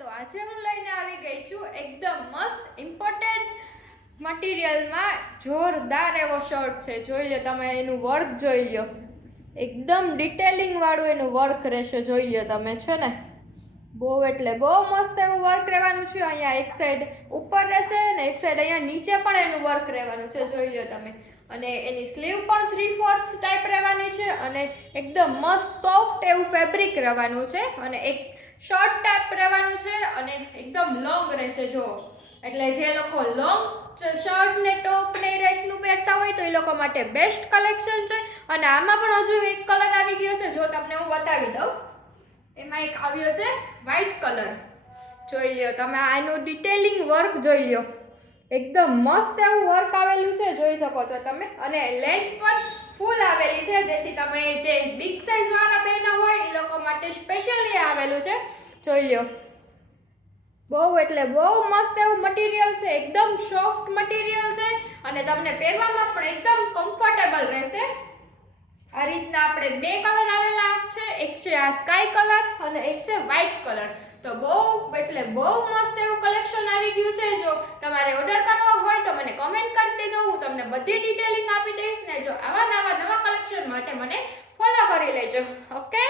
તો આજે હું લઈને આવી ગઈ છું એકદમ મસ્ત ઇમ્પોર્ટન્ટ મટીરિયલમાં જોરદાર એવો શર્ટ છે. જોઈ લો તમે, એનું વર્ક જોઈ લો, એકદમ ડિટેલિંગ વાળું એનું વર્ક રહેશે. જોઈ લો તમે, છે ને બહુ એટલે બહુ મસ્ત એવું વર્ક રહેવાનું છે. અહીંયા એક સાઈડ ઉપર રહેશે ને એક સાઈડ અહીંયા નીચે પણ એનું વર્ક રહેવાનું છે. જોઈ લો તમે. અને એની સ્લીવ પણ 3/4 ટાઈપ રહેવાની છે અને એકદમ મસ્ત સોફ્ટ એવું ફેબ્રિક રહેવાનું છે અને એક શર્ટ ટાઈપ રહેવાનું છે અને એકદમ લોંગ રહેશે. જો એટલે જે લોકો લોંગ શર્ટ ને ટોપ ને એ રીતનું પહેરતા હોય તો એ લોકો માટે બેસ્ટ કલેક્શન છે. અને આમાં પણ હજુ એક કલર આવી ગયો છે, જો તમને હું બતાવી દઉં. એમાં એક આવ્યો છે વ્હાઈટ કલર. જોઈ લો તમે, આનું ડિટેલિંગ વર્ક જોઈ લો, એકદમ મસ્ત એવું વર્ક આવેલું છે. જોઈ શકો છો તમે. અને લેન્થ પણ ફૂલ આવેલી છે, જેથી તમે જે બિગ સાઇઝ વાળા બહેનો હોય એ લોકો માટે સ્પેશિયલી આવેલું છે. જોઈ લો, બહુ એટલે બહુ મસ્ત એવું મટીરિયલ છે, એકદમ સોફ્ટ મટીરિયલ છે અને તમને પહેરવામાં પણ એકદમ કમ્ફર્ટેબલ રહેશે. આ રીતના આપણે બે કલર આવેલા છે, એક છે આ સ્કાય કલર અને એક છે વ્હાઈટ કલર. તો બહુ એટલે બહુ મસ્ત એવું કલેક્શન આવી ગયું છે. જો તમારે ઓર્ડર કરવો હોય તો મને કમેન્ટ કરી દેજો, હું તમને બધી ડિટેલિંગ આપી દઈશ. ને જો આવા નવા કલેક્શન માટે મને ફોલો કરી લેજો. ઓકે.